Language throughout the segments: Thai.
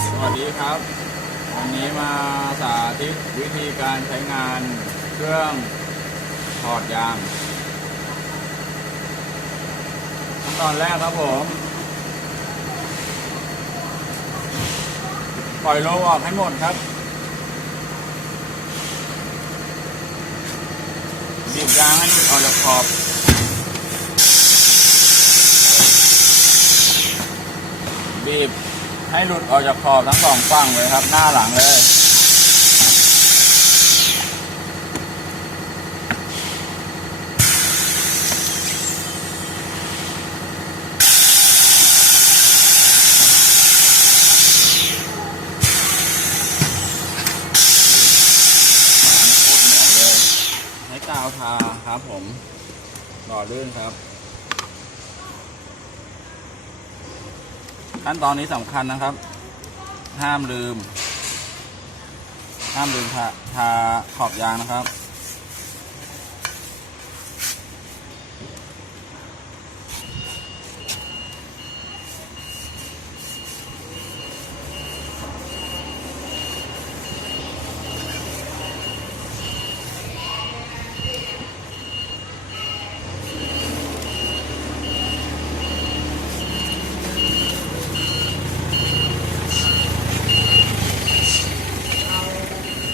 สวัสดีครับ วันนี้มาสาธิตวิธีการใช้งานเครื่องถอดยางขั้นตอนแรกครับผม ปล่อยโลออกให้หมดครับบีบยางให้หลุดออกจากขอบบีบ ให้หลุดออกจากขอบทั้งสองฝั่งเลยครับ หน้าหลังเลย ใช้กาวทาครับผมต่อลื่นครับ ขั้นตอนนี้สำคัญนะครับ ห้ามลืม ห้ามลืมทาทาขอบยางนะครับ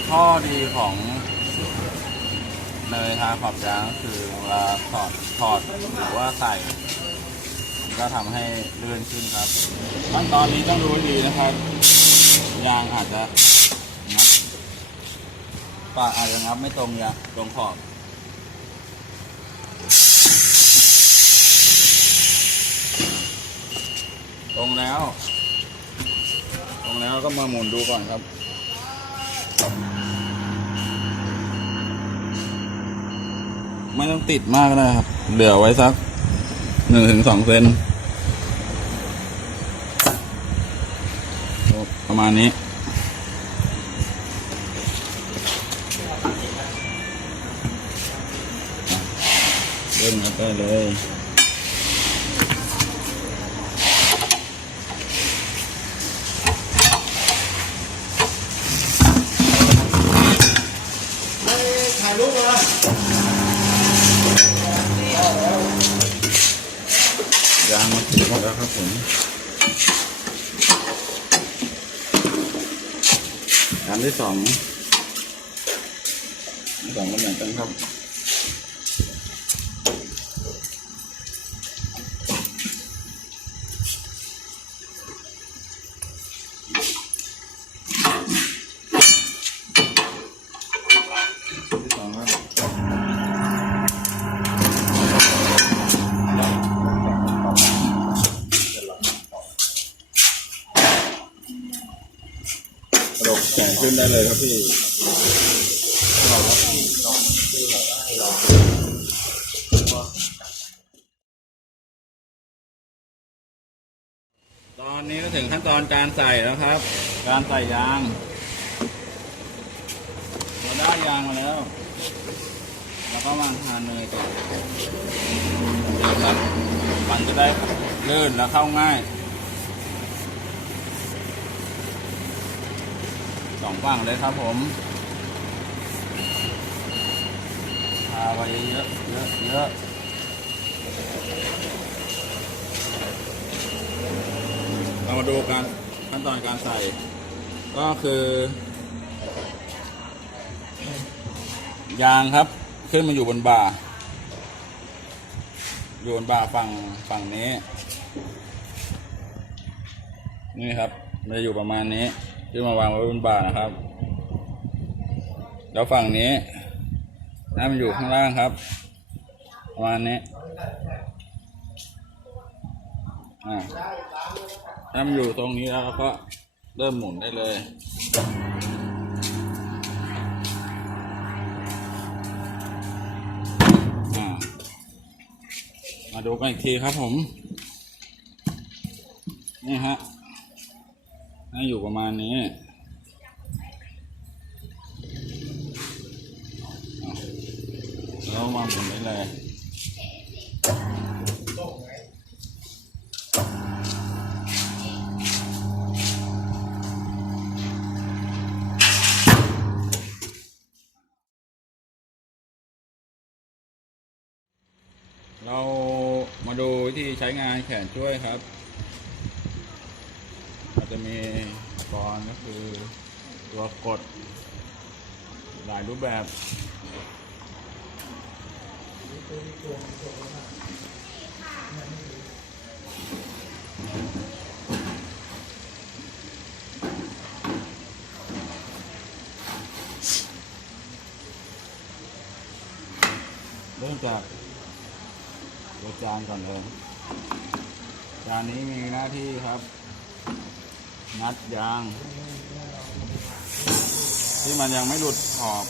ข้อดีของเนยทาขอบยางก็คือเวลาถอดถอดหรือว่าใส่ก็ทำให้เลื่อนขึ้นครับขั้นตอนนี้ต้องดูให้ดีนะครับ ยางอาจจะงับปากอาจจะงับไม่ตรงยางตรงขอบ ตรงแล้ว ตรงแล้วก็มาหมุนดูก่อนครับ ไม่ต้องติดมากก็ได้ครับ เหลือไว้สักหนึ่งถึงสองเซนประมาณนี้ เล่นกันได้เลย ถ่ายรูปมา ยางมาถึงแล้วครับผมอันที่สองสองก็เหมือนกันครับ เลยครับพี่ตอนนี้ก็ถึงขั้นตอนการใส่แล้วครับ การใส่ยางเราได้ยางมาแล้ว แล้วก็วางทานเนยก่อนครับมันจะได้ลื่นและเข้าง่าย สองฝั่งเลยครับผมทาไปเยอะเยอะเยอะเรามาดูการขั้นตอนการใส่ ก็คือ ยางครับ ขึ้นมาอยู่บนบ่าอยู่บนบ่าฝั่งฝั่งนี้ นี่ครับมันจะอยู่ประมาณนี้ ขึ้นมาวางไว้บนบ่านะครับ แล้วฝั่งนี้น้ำอยู่ข้างล่างครับประมาณนี้น้ำอยู่ตรงนี้แล้วก็เริ่มหมุนได้เลยมาดูกันอีกทีครับผม นี่ฮะ ให้อยู่ประมาณนี้แล้วมาหมุนได้เลยเรามาดูวิธีใช้งานแขนช่วยครับ มันจะมีอุปกรณ์ก็คือตัวกดหลายรูปแบบเริ่มจากตัวจานก่อนเลย จานนี้มีหน้าที่ครับ งัดยาง ที่มันยังไม่หลุดขอบ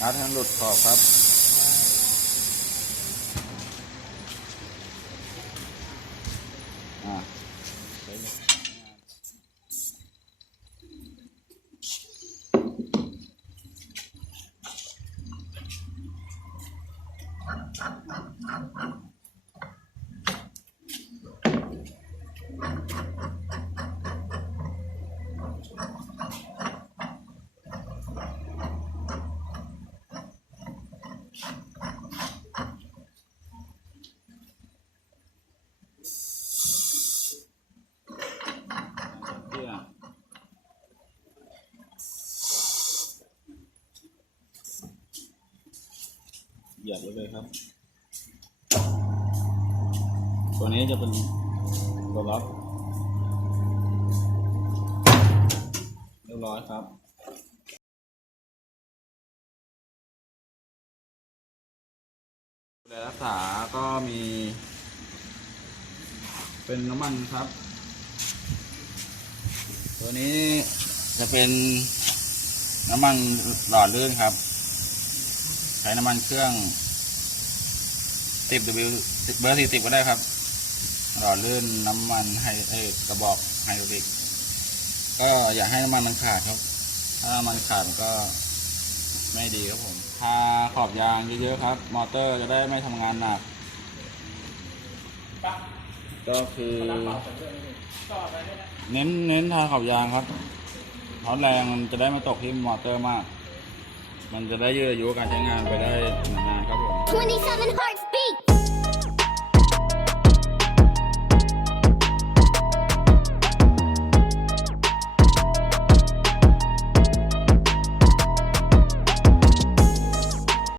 งัดให้มันหลุดขอบครับ เหยียบไว้เลยครับ ตัวนี้จะเป็นตัวล็อกเรียบร้อยครับดูแลรักษาก็มี เป็นน้ำมันครับ ตัวนี้จะเป็นน้ำมันหล่อลื่นครับ ช้น้ำมันเครื่อง10 W เบอร์40ก็ได้ครับ หล่อลื่นน้ำมันไฮเอกระบอกไฮดรอลิก ก็อย่าให้น้ำมันมันขาดครับ ถ้าน้ำมันขาดมันก็ไม่ดีครับผมทาขอบยางเยอะๆครับ มอเตอร์จะได้ไม่ทำงานหนัก ก็คือเน้นเน้นทาขอบยางครับเพราะแรงจะได้ไม่ตกที่มอเตอร์มาก มันจะได้ยืดอายุการใช้งานไปได้นานๆครับผม27 hard